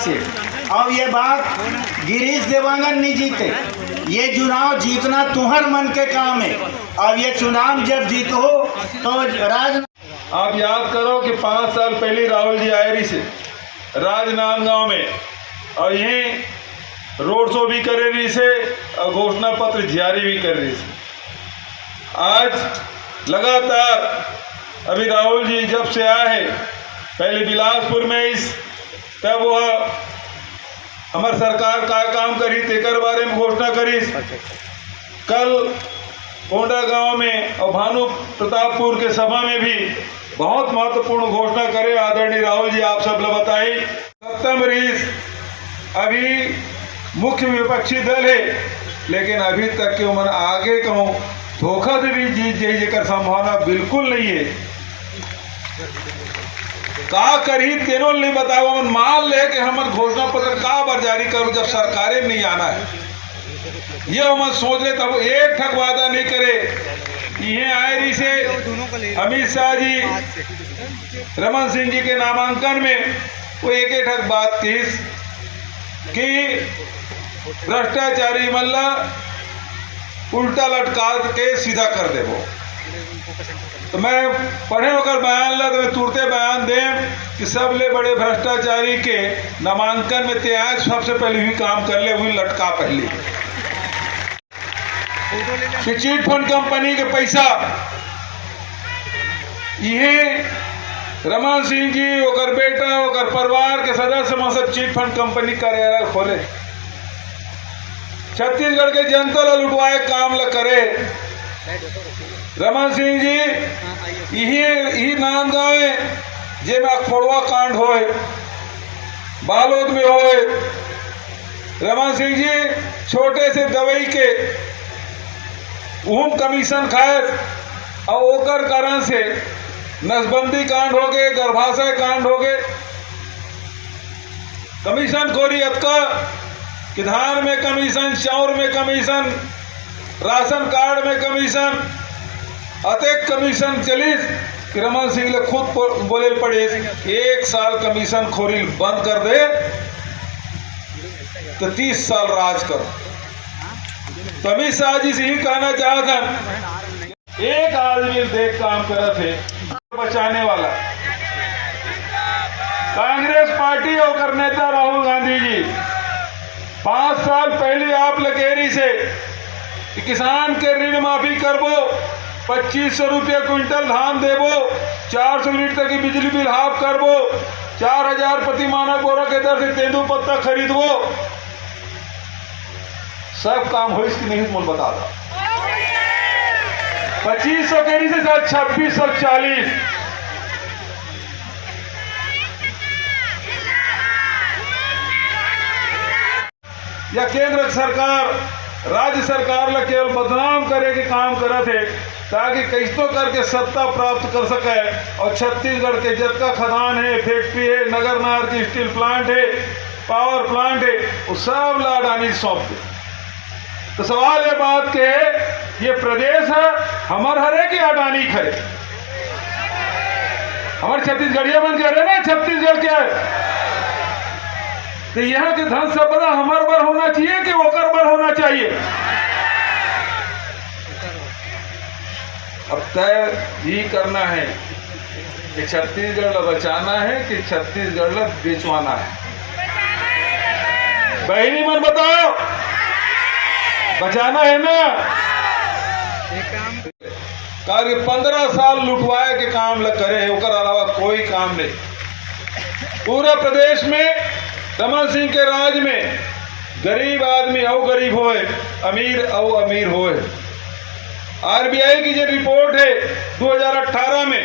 से। और ये बात गिरीश देवांगन नहीं जीते, ये चुनाव जीतना तुम्हार मन के काम है। अब ये चुनाव जब जीतो तो आप याद करो कि 5 साल पहले राहुल जी आए रही से राजनांदगांव में, और यहीं रोड शो भी करे रही से और घोषणा पत्र जारी भी कर रही से। आज लगातार अभी राहुल जी जब से आए हैं, पहले बिलासपुर में तब वह हमारे सरकार का काम करी तेकर बारे में घोषणा करी। कल कोंडा गांव में और भानु प्रतापपुर के सभा में भी बहुत महत्वपूर्ण घोषणा करे आदरणीय राहुल जी, आप सब लोग बताई। सत्ता मरीज अभी मुख्य विपक्षी दल है, लेकिन अभी तक के उम्र आगे कहूँ धोखा से भी जीत जाइए कर संभावना बिल्कुल नहीं है। का करी तेनों नहीं बताओ, हम मान ले कि हम घोषणा पत्र का बार जारी करो जब सरकारें नहीं आना है। ये हम सोच ले तब एक ठक वादा नहीं करे। ये आए रही से अमित शाह जी रमन सिंह जी के नामांकन में वो एक ठक बात की कि भ्रष्टाचारी मल्ला उल्टा लटका के सीधा कर दे। वो तो मैं पढ़े होकर बयान ला तो मैं तुरते बयान दे कि सब ले बड़े भ्रष्टाचारी के नामांकन में त्याग सबसे पहले हुई काम कर ले हुई लटका पहले कि चिट फंड कंपनी के पैसा ये रमन सिंह जी ओकर बेटा ओकर परिवार के सदस्य में सब चिट फंड कंपनी कार्यालय खोले, छत्तीसगढ़ के जनता ला लुटवाए काम ला करे। रमन सिंह जी यही नांदगांव जे में अखोड़वा कांड होए, बालोद में होए। रमन सिंह जी छोटे से दवाई के उहम कमीशन खाए और ओकर कारण से नसबंदी कांड हो गए, गर्भाशय कांड हो गए। कमीशन खोरी अतका कि धान में कमीशन, चाउर में कमीशन, राशन कार्ड में कमीशन, अतेक कमीशन चलिस कि रमन सिंह ले खुद बोले पड़े 1 साल कमीशन खोरी बंद कर दे तो 30 साल राज करो। तो अमित शाह जी से ही कहना चाहता, एक आदमी देख काम कर थे बचाने वाला कांग्रेस पार्टी और नेता राहुल गांधी जी 5 साल पहले आप लकेरी से कि किसान के ऋण माफी करबो, 2500 रुपया क्विंटल धान देबो, 400 यूनिट तक की बिजली बिल हाफ करबो, 4000 प्रति मानक बोरा के दर से तेंदू पत्ता खरीदबो। सब काम हो इसकी नहीं मुझे बता दो। 2500 के से 2640 या केंद्र सरकार राज्य सरकार ला केवल बदनाम करे के काम करे थे ताकि कैसो करके सत्ता प्राप्त कर सके। और छत्तीसगढ़ के जितना खदान है, फैक्ट्री है, नगर नार की स्टील प्लांट है, पावर प्लांट है, वो सब ला अडानी सौंप दे। तो सवाल ये बात के ये प्रदेश है हमार हरे की अडानी खरे? हमारे छत्तीसगढ़िया बन के रहे ना, छत्तीसगढ़ के तो यहाँ के धन संपदा हमार बर होना चाहिए कि ओकर बर होना चाहिए? अब तय ही करना है कि छत्तीसगढ़ ला बचाना है कि छत्तीसगढ़ ला बेचवाना है। बहनी मन बताओ, बचाना है ना? कार्य 15 साल लुटवाए के काम ल करे, ओकर अलावा कोई काम नहीं। पूरा प्रदेश में रमन सिंह के राज में गरीब आदमी और गरीब होए, अमीर और अमीर होए। आरबीआई की जो रिपोर्ट है 2018 में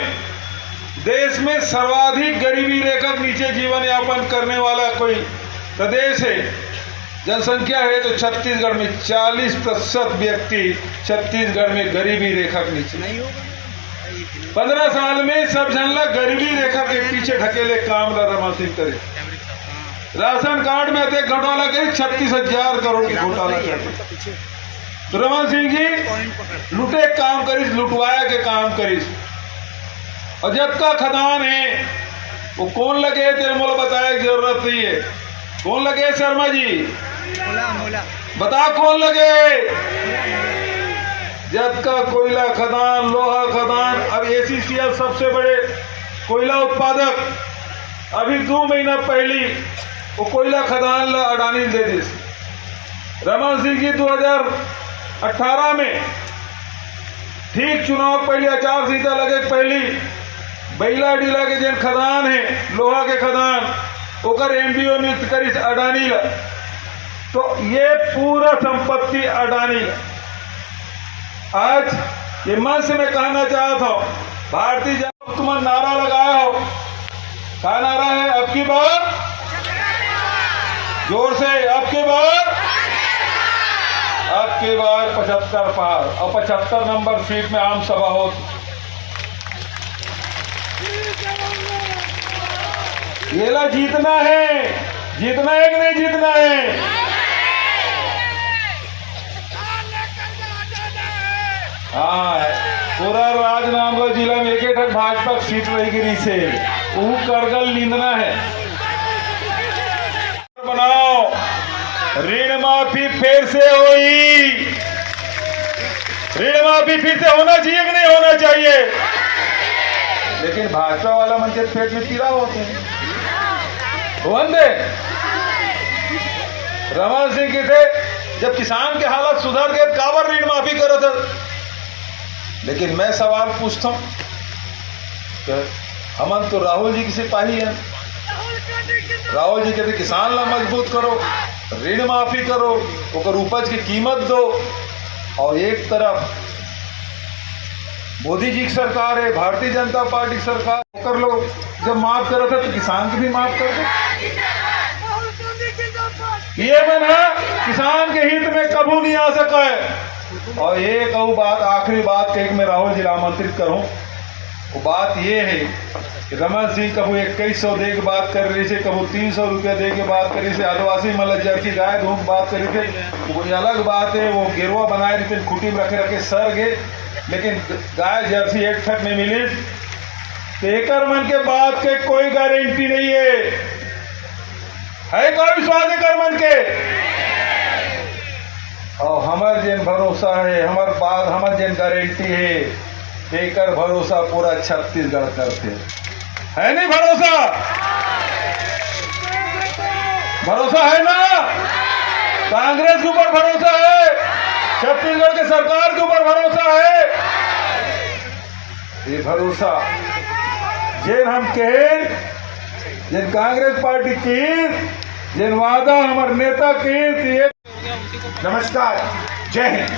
देश में सर्वाधिक गरीबी रेखा के नीचे जीवन यापन करने वाला कोई प्रदेश है, जनसंख्या है तो छत्तीसगढ़ में 40% व्यक्ति छत्तीसगढ़ में गरीबी रेखा के नीचे। 15 साल में सब जनला गरीबी रेखा के पीछे ढकेले काम रमन सिंह करे। राशन कार्ड में अधिक घोटाला करी, 36,000 करोड़ की घोटाला करी। तो रमन सिंह जी लुटे काम करिस, लुटवाया के काम करिस। और जब का खदान है वो कौन लगे तेरे मोल बताया की जरूरत नहीं है। कौन लगे शर्मा जी? बता कौन लगे? जब का कोयला खदान, लोहा खदान, अब ACCL सबसे बड़े कोयला उत्पादक अभी 2 महीना पहले वो कोयला खदान अडानी दे दी। रमन सिंह जी 2018 में ठीक चुनाव पहले आचार संहिता लगे पहली बैला डीला के जिन खदान है लोहा के खदान ओकर MDO नियुक्त करी अडानी ला। तो ये पूरा संपत्ति अडानी ला। आज ये मन से मैं कहना चाहता हूं, भारतीय जनता तुम नारा लगाया हो, क्या नारा है? अब की बार जोर से, अब की बार 75 पार और 75 नंबर सीट में आम सभा हो। ये ला जीतना है, जीतना है कि नहीं जीतना है? हाँ, पूरा राजनांदगांव जिला में एक भाजपा सीट रही गिरी से वो करगल नींदना है। बनाओ, ऋण माफी फिर से हुई। ऋण माफी फिर से होना चाहिए कि नहीं होना चाहिए? लेकिन भाजपा वाला मन के पेट में कीड़ा होते हैं। वंदे रमन सिंह के थे जब किसान के हालत सुधर गए काबर ऋण माफी करो था। लेकिन मैं सवाल पूछता हूं कि हमन तो राहुल जी की सिपाही है। राहुल जी कहते किसान ला मजबूत करो, ऋण माफी करो, ओकर उपज की कीमत दो, और एक तरफ मोदी जी की सरकार है, भारतीय जनता पार्टी की सरकार कर लो। जब माफ करो था तो किसान की भी माफ कर दो। ये बना किसान के हित में कबू नहीं आ सका है। और एक और बात, आखिरी बात एक मैं राहुल जी आमंत्रित करूं, वो बात ये है कि रमन सिंह कबू 2100 दे के बात कर रही थे, कबू 300 रुपया दे के बात करी थे, आदिवासी मतलब जर्सी गाय धूप बात करी थे, वो अलग बात है। वो गिरवा बनाए थे खुटी में रखे रखे सर गए, लेकिन गाय जर्सी एक ठक नहीं मिली। तो एक मन के बात के कोई गारंटी नहीं है का विश्वास है कर मन के? और हमार जिन भरोसा है, हमार बात, हमार जिन गारंटी है, एकर भरोसा पूरा छत्तीसगढ़ करते है नहीं भरोसा? भरोसा है ना? कांग्रेस के ऊपर भरोसा है, छत्तीसगढ़ के सरकार के ऊपर भरोसा है। ये भरोसा जिन हम कहे, जिन कांग्रेस पार्टी की, जिन वादा हमारे नेता की। नमस्कार, जय हिंद।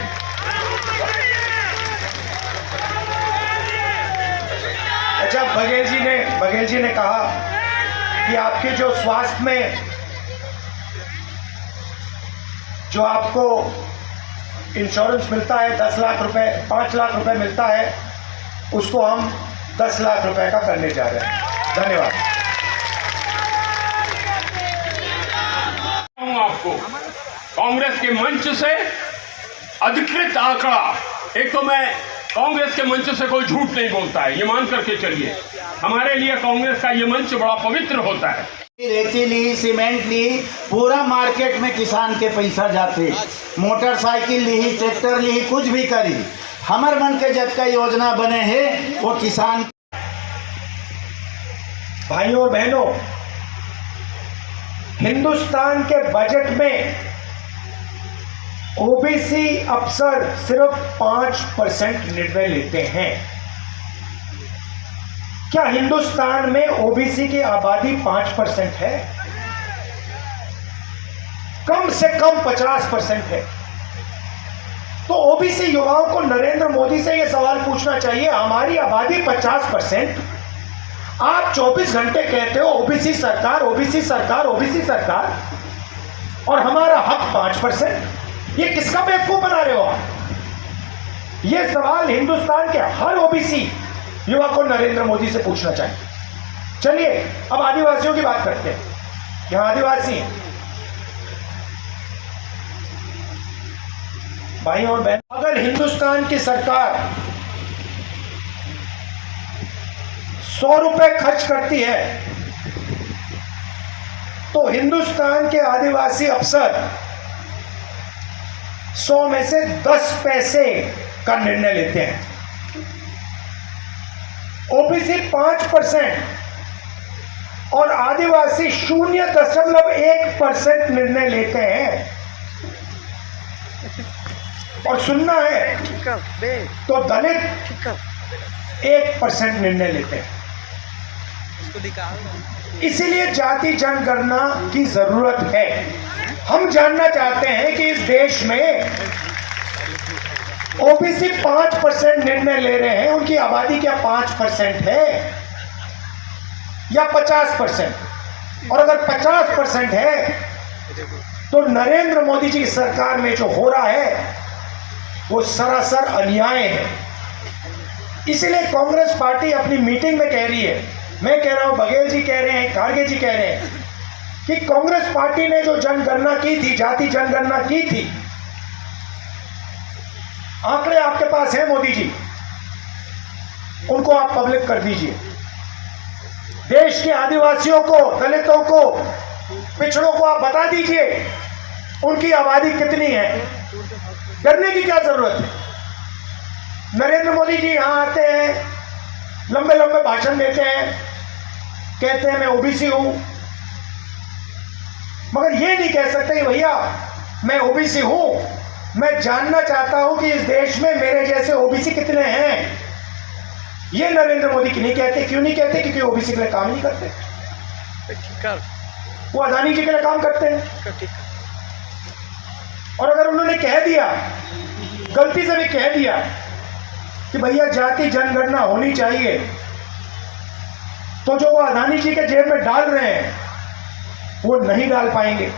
अच्छा, बघेल जी ने कहा कि आपके जो स्वास्थ्य में जो आपको इंश्योरेंस मिलता है 10 लाख रुपए, 5 लाख रुपए मिलता है, उसको हम 10 लाख रुपए का करने जा रहे हैं। धन्यवाद। आपको कांग्रेस के मंच से अधिकृत आंकड़ा, एक तो मैं कांग्रेस के मंच से कोई झूठ नहीं बोलता है, ये मान करके चलिए। हमारे लिए कांग्रेस का ये मंच बड़ा पवित्र होता है। रेती ली, सीमेंट ली, पूरा मार्केट में किसान के पैसा जाते, मोटरसाइकिल ली, ट्रैक्टर ली, कुछ भी करी, हमार मन के जब का योजना बने हैं वो किसान। भाइयों और बहनों, हिंदुस्तान के बजट में ओबीसी अफसर सिर्फ 5% निर्णय लेते हैं। क्या हिंदुस्तान में ओबीसी की आबादी 5% है? कम से कम 50% है। तो ओबीसी युवाओं को नरेंद्र मोदी से यह सवाल पूछना चाहिए, हमारी आबादी 50%, आप 24 घंटे कहते हो ओबीसी सरकार, ओबीसी सरकार, ओबीसी सरकार, और हमारा हक 5%। ये किसका बेवकूफ बना रहे हो आप? ये सवाल हिंदुस्तान के हर ओबीसी युवा को नरेंद्र मोदी से पूछना चाहिए। चलिए अब आदिवासियों की बात करते हैं। यहां आदिवासी हैं भाई और बहन। अगर हिंदुस्तान की सरकार 100 रुपए खर्च करती है तो हिंदुस्तान के आदिवासी अफसर 100 में से 10 पैसे का निर्णय लेते हैं। ओबीसी 5% और आदिवासी 0.1% निर्णय लेते हैं। और सुनना है तो दलित 1% निर्णय लेते हैं। इसीलिए जाति जनगणना की जरूरत है। हम जानना चाहते हैं कि इस देश में ओबीसी 5% निर्णय ले रहे हैं, उनकी आबादी क्या 5% है या 50%? और अगर 50% है तो नरेंद्र मोदी जी की सरकार में जो हो रहा है वो सरासर अन्याय है। इसीलिए कांग्रेस पार्टी अपनी मीटिंग में कह रही है, मैं कह रहा हूं, बघेल जी कह रहे हैं, खारगे जी कह रहे हैं कि कांग्रेस पार्टी ने जो जनगणना की थी, जाति जनगणना की थी, आंकड़े आपके पास हैं मोदी जी, उनको आप पब्लिक कर दीजिए। देश के आदिवासियों को, दलितों को, पिछड़ों को आप बता दीजिए उनकी आबादी कितनी है। डरने की क्या जरूरत है? नरेंद्र मोदी जी यहां आते हैं, लंबे लंबे भाषण देते हैं, कहते हैं मैं ओबीसी हूं, मगर ये नहीं कह सकते कि भैया मैं ओबीसी हूं, मैं जानना चाहता हूं कि इस देश में मेरे जैसे ओबीसी कितने हैं। ये नरेंद्र मोदी की नहीं कहते। क्यों नहीं कहते? क्योंकि ओबीसी के लिए काम नहीं करते, वो अदानी जी के लिए काम करते हैं। और अगर उन्होंने कह दिया, गलती से भी कह दिया कि भैया जाति जनगणना होनी चाहिए, तो जो वो अदानी जी के जेब में डाल रहे हैं वो नहीं डाल पाएंगे।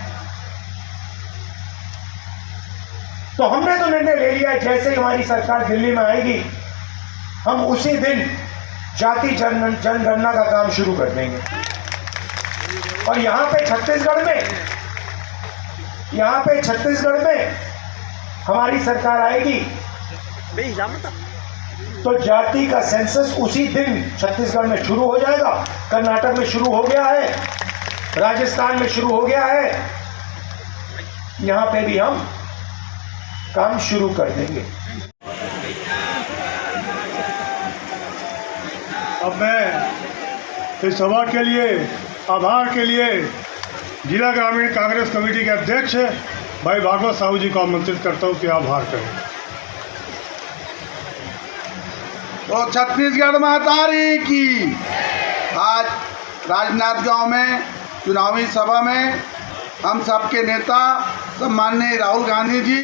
तो हमने तो निर्णय ले लिया है, जैसे ही हमारी सरकार दिल्ली में आएगी हम उसी दिन जाति जनगणना का काम शुरू कर देंगे। और यहाँ पे छत्तीसगढ़ में हमारी सरकार आएगी तो जाति का सेंसस उसी दिन छत्तीसगढ़ में शुरू हो जाएगा। कर्नाटक में शुरू हो गया है, राजस्थान में शुरू हो गया है, यहाँ पे भी हम काम शुरू कर देंगे। अब मैं इस सभा के लिए, आभार के लिए जिला ग्रामीण कांग्रेस कमेटी के अध्यक्ष भाई भागवत साहू जी को आमंत्रित करता हूँ कि आभार करें। तो छत्तीसगढ़ महतारी की आज राजनांदगांव में चुनावी सभा में हम सबके नेता सम्माननीय राहुल गांधी जी